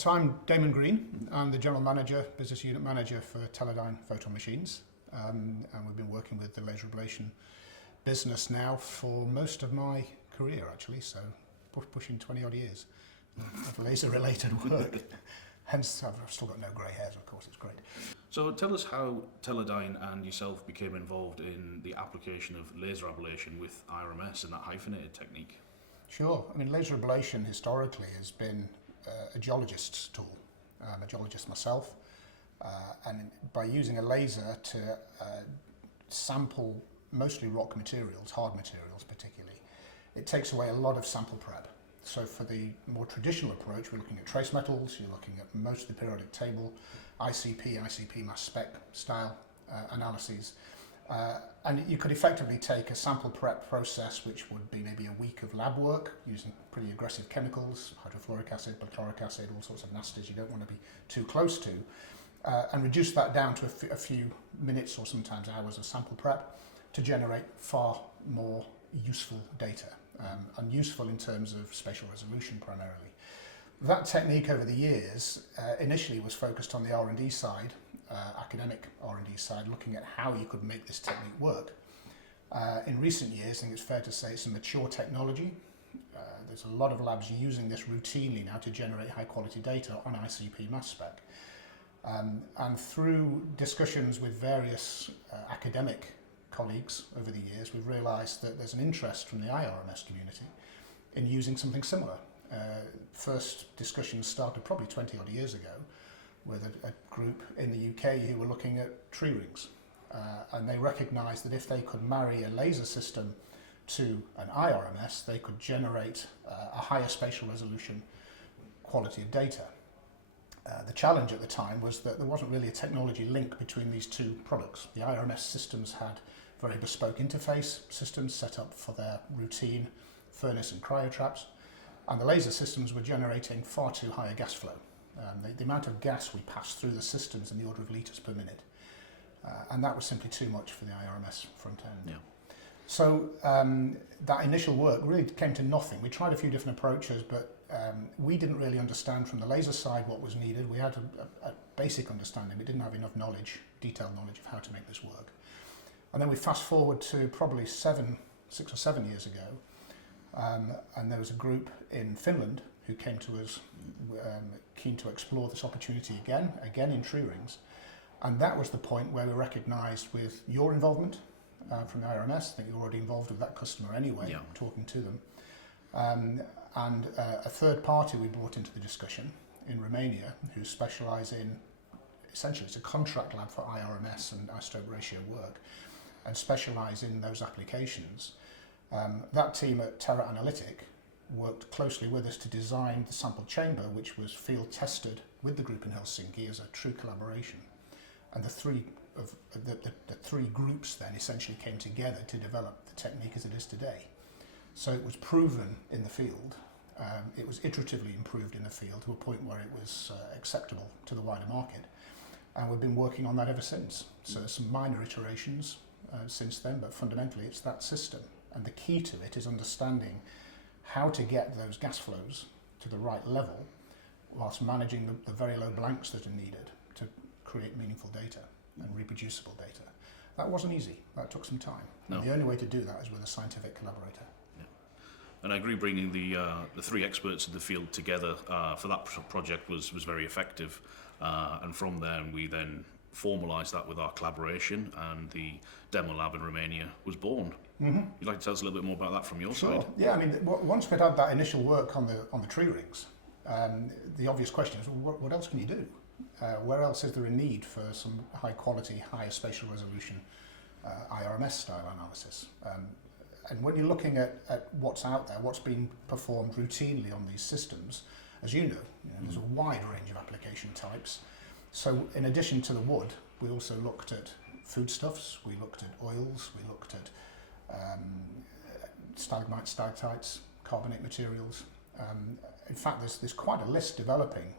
So I'm Damon Green. I'm the General Manager, Business Unit Manager for Teledyne Photon Machines. And we've been working with the laser ablation business now for most of my career, actually, so pushing 20 odd years of laser related work. Hence, I've still got no grey hairs, of course, it's great. So tell us how Teledyne and yourself became involved in the application of laser ablation with IRMS and that hyphenated technique. Sure. I mean, laser ablation historically has been a geologist's tool. I'm a geologist myself, and by using a laser to sample mostly rock materials, hard materials particularly, it takes away a lot of sample prep. So for the more traditional approach, we're looking at trace metals, you're looking at most of the periodic table, ICP mass spec style analyses. And you could effectively take a sample prep process, which would be maybe a week of lab work using pretty aggressive chemicals, hydrofluoric acid, perchloric acid, all sorts of nasties you don't want to be too close to, and reduce that down to a few minutes or sometimes hours of sample prep to generate far more useful data, and useful in terms of spatial resolution primarily. That technique over the years initially was focused on the R&D side, academic R&D side, looking at how you could make this technique work. In recent years, I think it's fair to say it's a mature technology. There's a lot of labs using this routinely now to generate high quality data on ICP mass spec. And through discussions with various academic colleagues over the years, we've realised that there's an interest from the IRMS community in using something similar. First discussions started probably 20 odd years ago with a group in the UK who were looking at tree rings, and they recognised that if they could marry a laser system to an IRMS, they could generate a higher spatial resolution quality of data. The challenge at the time was that there wasn't really a technology link between these two products. The IRMS systems had very bespoke interface systems set up for their routine furnace and cryo traps, and the laser systems were generating far too high a gas flow. The amount of gas we passed through the systems in the order of litres per minute, and that was simply too much for the IRMS front end. Yeah. So that initial work really came to nothing. We tried a few different approaches, but we didn't really understand from the laser side what was needed. We had a basic understanding, we didn't have enough knowledge, detailed knowledge of how to make this work. And then we fast forward to probably 6 or 7 years ago, and there was a group in Finland who came to us keen to explore this opportunity again in tree rings. And that was the point where we recognised, with your involvement from the IRMS, I think you're already involved with that customer anyway, yeah, talking to them, and a third party we brought into the discussion in Romania who specialise in, essentially it's a contract lab for IRMS and isotope ratio work, and specialise in those applications. That team at Terra Analytic worked closely with us to design the sample chamber, which was field tested with the group in Helsinki as a true collaboration. And the three groups then essentially came together to develop the technique as it is today. So it was proven in the field. It was iteratively improved in the field to a point where it was acceptable to the wider market. And we've been working on that ever since. So there's some minor iterations since then, but fundamentally it's that system. And the key to it is understanding how to get those gas flows to the right level whilst managing the very low blanks that are needed to create meaningful data and reproducible data. That wasn't easy. That took some time. No. And the only way to do that is with a scientific collaborator. Yeah. And I agree, bringing the three experts in the field together for that project was very effective. And from there, we then formalised that with our collaboration, and the demo lab in Romania was born. Mm-hmm. You'd like to tell us a little bit more about that from your side? Yeah, I mean, once we'd had that initial work on the tree rings, the obvious question is, well, what else can you do? Where else is there a need for some high quality, higher spatial resolution IRMS style analysis? And when you're looking at what's out there, what's being performed routinely on these systems, as you know, there's a wide range of application types. So in addition to the wood, we also looked at foodstuffs, we looked at oils, we looked at stalagmites, stalactites, carbonate materials. In fact, there's quite a list developing.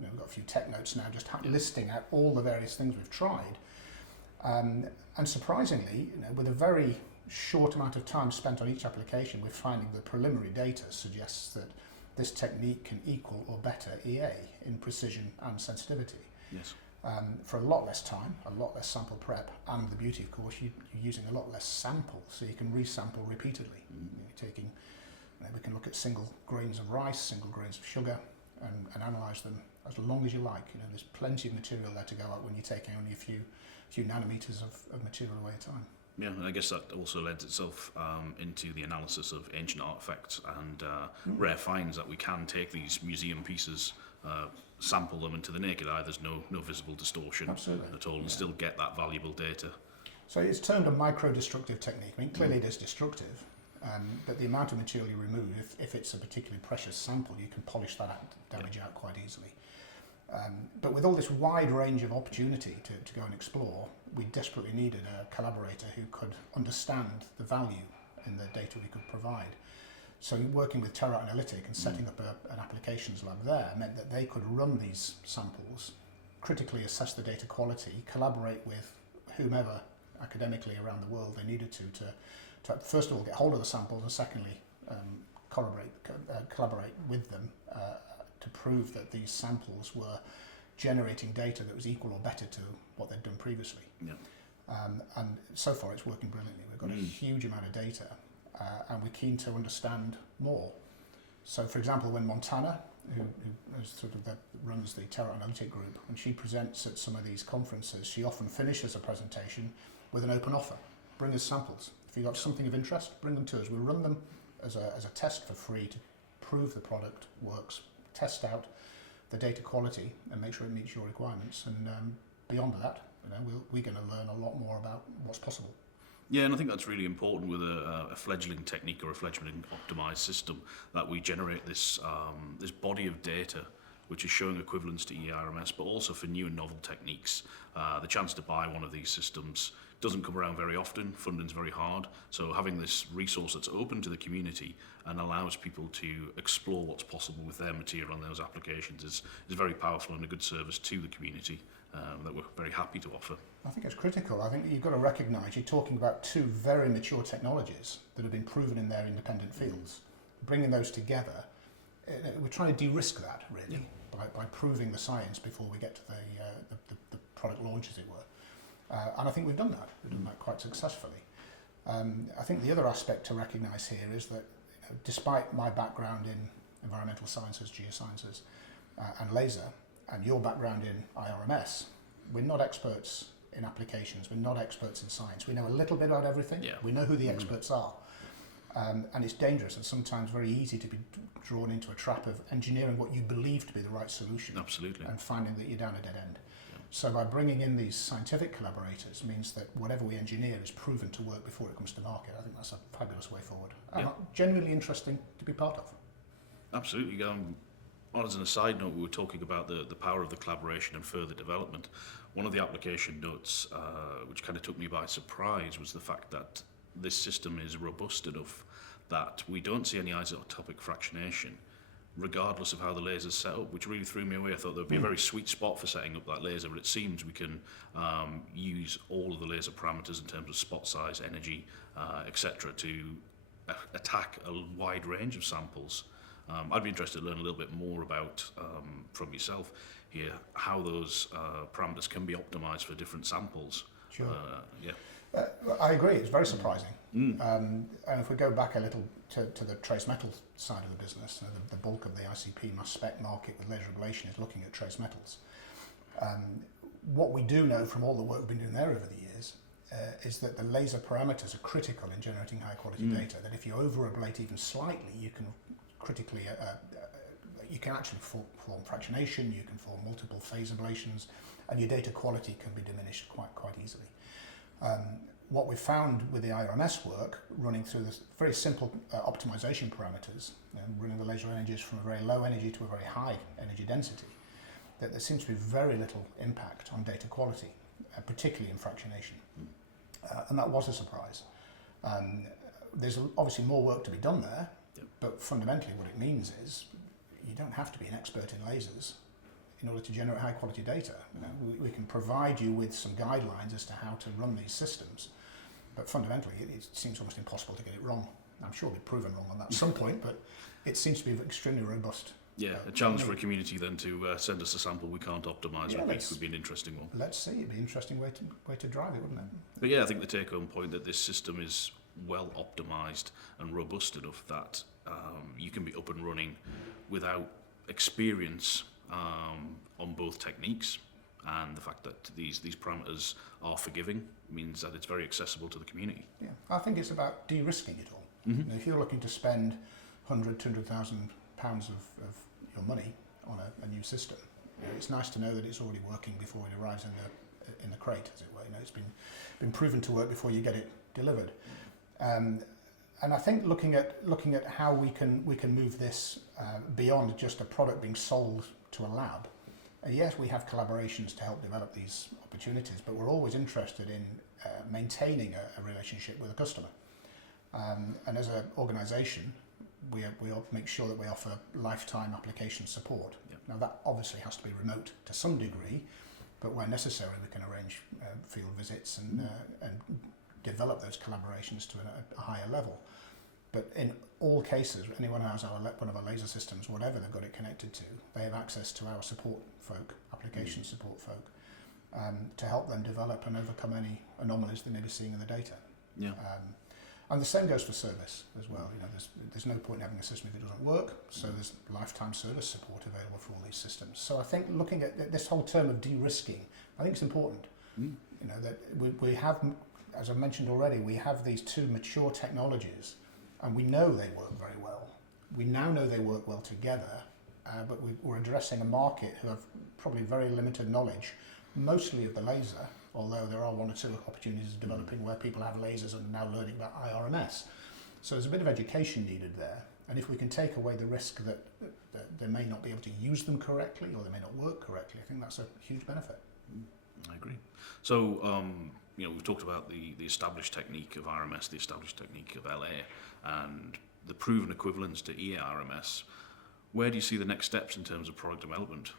We've got a few tech notes now just listing out all the various things we've tried. And surprisingly, with a very short amount of time spent on each application, we're finding the preliminary data suggests that this technique can equal or better EA in precision and sensitivity. Yes. For a lot less time, a lot less sample prep, and the beauty, of course, you're using a lot less sample, so you can resample repeatedly. You're taking, we can look at single grains of rice, single grains of sugar, and analyse them as long as you like. There's plenty of material there to go out when you're taking only a few nanometers of material away at a time. Yeah, and I guess that also lends itself into the analysis of ancient artifacts and rare finds, that we can take these museum pieces, sample them, and to the naked eye there's no visible distortion at all, and still get that valuable data. So it's termed a micro-destructive technique. I mean, clearly it is destructive, but the amount of material you remove, if it's a particularly precious sample, you can polish that damage out quite easily. But with all this wide range of opportunity to go and explore, we desperately needed a collaborator who could understand the value in the data we could provide. So working with Terra Analytic and setting up an applications lab there meant that they could run these samples, critically assess the data quality, collaborate with whomever academically around the world they needed to first of all get hold of the samples, and secondly collaborate with them to prove that these samples were generating data that was equal or better to what they'd done previously. Yeah. And so far it's working brilliantly. We've got a huge amount of data, and we're keen to understand more. So for example, when Montana, who is sort of runs the Terra Analytic group, when she presents at some of these conferences, she often finishes a presentation with an open offer. Bring us samples. If you've got something of interest, bring them to us. We'll run them as a test for free to prove the product works, test out the data quality and make sure it meets your requirements. And beyond that, we're going to learn a lot more about what's possible. Yeah, and I think that's really important with a fledgling technique or a fledgling optimized system, that we generate this this body of data which is showing equivalence to LA-IRMS, but also for new and novel techniques. The chance to buy one of these systems doesn't come around very often. Funding's very hard, so having this resource that's open to the community and allows people to explore what's possible with their material and those applications is very powerful and a good service to the community that we're very happy to offer. I think it's critical. I think you've got to recognise you're talking about two very mature technologies that have been proven in their independent fields. Bringing those together, we're trying to de-risk that really by proving the science before we get to the product launch, as it were. And I think we've done that. We've done that quite successfully. I think the other aspect to recognise here is that despite my background in environmental sciences, geosciences, and laser, and your background in IRMS, we're not experts in applications. We're not experts in science. We know a little bit about everything. Yeah. We know who the experts are. And it's dangerous and sometimes very easy to be drawn into a trap of engineering what you believe to be the right solution. Absolutely. And finding that you're down a dead end. So by bringing in these scientific collaborators means that whatever we engineer is proven to work before it comes to market. I think that's a fabulous way forward. And genuinely interesting to be part of. Absolutely. As an aside note, we were talking about the power of the collaboration and further development. One of the application notes, which kind of took me by surprise, was the fact that this system is robust enough that we don't see any isotopic fractionation, regardless of how the laser's set up, which really threw me away. I thought there would be a very sweet spot for setting up that laser, but it seems we can use all of the laser parameters in terms of spot size, energy, etc., to attack a wide range of samples. I'd be interested to learn a little bit more about, from yourself here, how those parameters can be optimized for different samples. Sure. I agree, it's very surprising. And if we go back a little to the trace metal side of the business, the bulk of the ICP mass spec market with laser ablation is looking at trace metals. What we do know from all the work we've been doing there over the years is that the laser parameters are critical in generating high quality data, that if you over-ablate even slightly, you can critically, you can actually form fractionation, you can form multiple phase ablations, and your data quality can be diminished quite easily. What we found with the IRMS work, running through this very simple optimization parameters, running the laser energies from a very low energy to a very high energy density, that there seems to be very little impact on data quality, particularly in fractionation. And that was a surprise. There's obviously more work to be done there, but fundamentally what it means is you don't have to be an expert in lasers in order to generate high quality data. We can provide you with some guidelines as to how to run these systems, but fundamentally it seems almost impossible to get it wrong. I'm sure we've proven wrong on that at some point, but it seems to be extremely robust. Yeah, a challenge for a community then to send us a sample we can't optimise would be an interesting one. Let's see, it'd be an interesting way to drive it, wouldn't it? But yeah, I think the take-home point that this system is well optimised and robust enough that you can be up and running without experience on both techniques, and the fact that these parameters are forgiving means that it's very accessible to the community. Yeah, I think it's about de-risking it all. Mm-hmm. You know, if you're looking to spend £100,000, £200,000 of your money on a new system, you know, it's nice to know that it's already working before it arrives in the crate, as it were. You know, it's been proven to work before you get it delivered. And I think looking at how we can move this beyond just a product being sold to a lab. Yes, we have collaborations to help develop these opportunities, but we're always interested in maintaining a relationship with a customer. And as an organisation, we make sure that we offer lifetime application support. Yep. Now that obviously has to be remote to some degree, but where necessary we can arrange field visits and develop those collaborations to a higher level. But in all cases, anyone who has one of our laser systems, whatever they've got it connected to, they have access to our support folk, application support folk, to help them develop and overcome any anomalies they may be seeing in the data. Yeah. And the same goes for service as well. You know, there's no point in having a system if it doesn't work. So there's lifetime service support available for all these systems. So I think looking at this whole term of de-risking, I think it's important. You know, that we have, as I mentioned already, we have these two mature technologies, and we know they work very well. We now know they work well together, but we're addressing a market who have probably very limited knowledge, mostly of the laser, although there are one or two opportunities developing where people have lasers and are now learning about IRMS. So there's a bit of education needed there. And if we can take away the risk that they may not be able to use them correctly or they may not work correctly, I think that's a huge benefit. I agree. So, you know, we've talked about the established technique of RMS, the established technique of LA, and the proven equivalents to EARMS. Where do you see the next steps in terms of product development?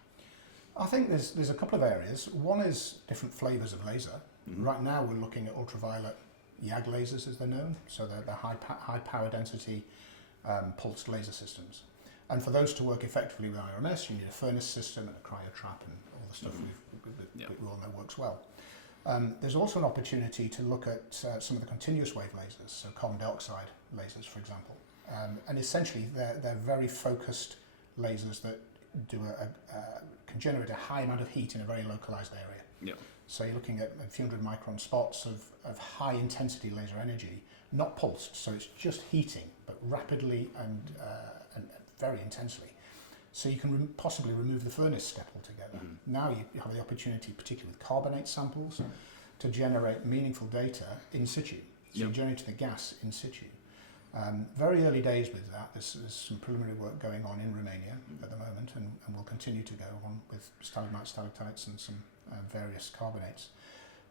I think there's a couple of areas. One is different flavours of laser. Right now we're looking at ultraviolet YAG lasers, as they're known, so they're high power density pulsed laser systems. And for those to work effectively with IRMS, you need a furnace system and a cryo trap and all the stuff we all know works well. There's also an opportunity to look at some of the continuous wave lasers, so carbon dioxide lasers, for example. And essentially they're very focused lasers that can generate a high amount of heat in a very localized area. Yeah. So you're looking at a few hundred micron spots of high intensity laser energy, not pulsed, so it's just heating, but rapidly and very intensely. So you can possibly remove the furnace step altogether. Now you have the opportunity, particularly with carbonate samples, to generate meaningful data in situ. So you're generating the gas in situ. Very early days with that. There's some preliminary work going on in Romania at the moment, and we'll continue to go on with stalagmites, stalactites, and some various carbonates.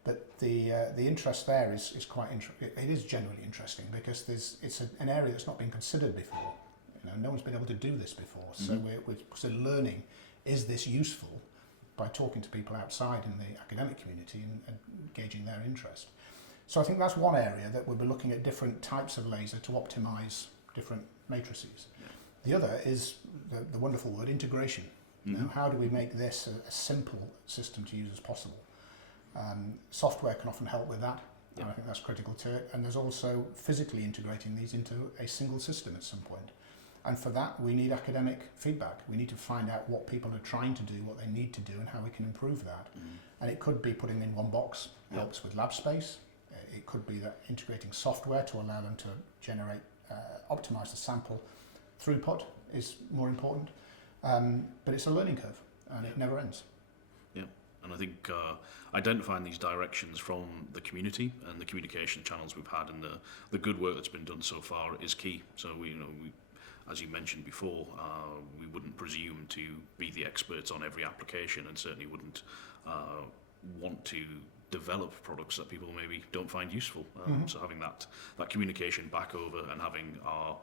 But the interest there is quite it is genuinely interesting because it's an area that's not been considered before. You know, no one's been able to do this before. So we're sort of learning, is this useful, by talking to people outside in the academic community and gauging their interest. So I think that's one area that we'll be looking at different types of laser to optimize different matrices. The other is the wonderful word integration. You know, how do we make this a simple system to use as possible? Software can often help with that, and I think that's critical to it. And there's also physically integrating these into a single system at some point. And for that, we need academic feedback. We need to find out what people are trying to do, what they need to do, and how we can improve that. And it could be putting in one box, helps with lab space. It could be that integrating software to allow them to generate, optimize the sample throughput is more important. But it's a learning curve, and it never ends. Yeah, and I think identifying these directions from the community and the communication channels we've had and the good work that's been done so far is key. So we, as you mentioned before, we wouldn't presume to be the experts on every application, and certainly wouldn't want to develop products that people maybe don't find useful. So having that communication back over and having our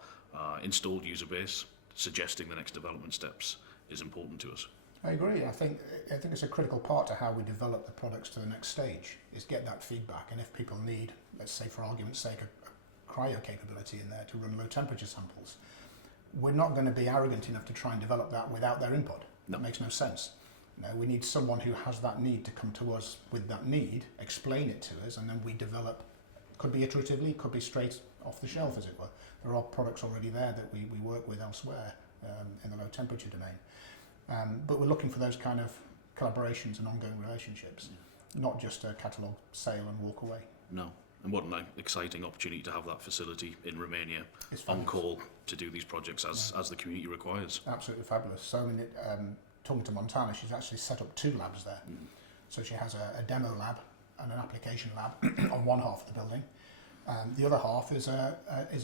installed user base suggesting the next development steps is important to us. I agree. I think it's a critical part to how we develop the products to the next stage, is get that feedback. And if people need, let's say for argument's sake, a cryo capability in there to run low temperature samples. We're not going to be arrogant enough to try and develop that without their input. No. That makes no sense. You know, we need someone who has that need to come to us with that need, explain it to us, and then we develop. Could be iteratively, could be straight off the shelf, as it were. There are products already there that we work with elsewhere in the low temperature domain. But we're looking for those kind of collaborations and ongoing relationships, not just a catalogue sale and walk away. No. And what an exciting opportunity to have that facility in Romania It's on fabulous. call to do these projects as the community requires. Absolutely fabulous. So, I mean, talking to Montana, she's actually set up 2 labs there. So she has a demo lab and an application lab on one half of the building. The other half is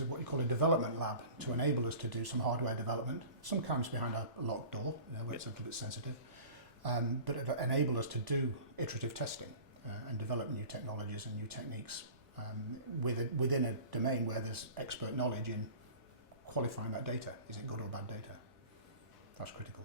what you call a development lab to enable us to do some hardware development, sometimes behind a locked door, where it's a little bit sensitive, but it enable us to do iterative testing and develop new technologies and new techniques within a domain where there's expert knowledge in qualifying that data. Is it good or bad data? That's critical.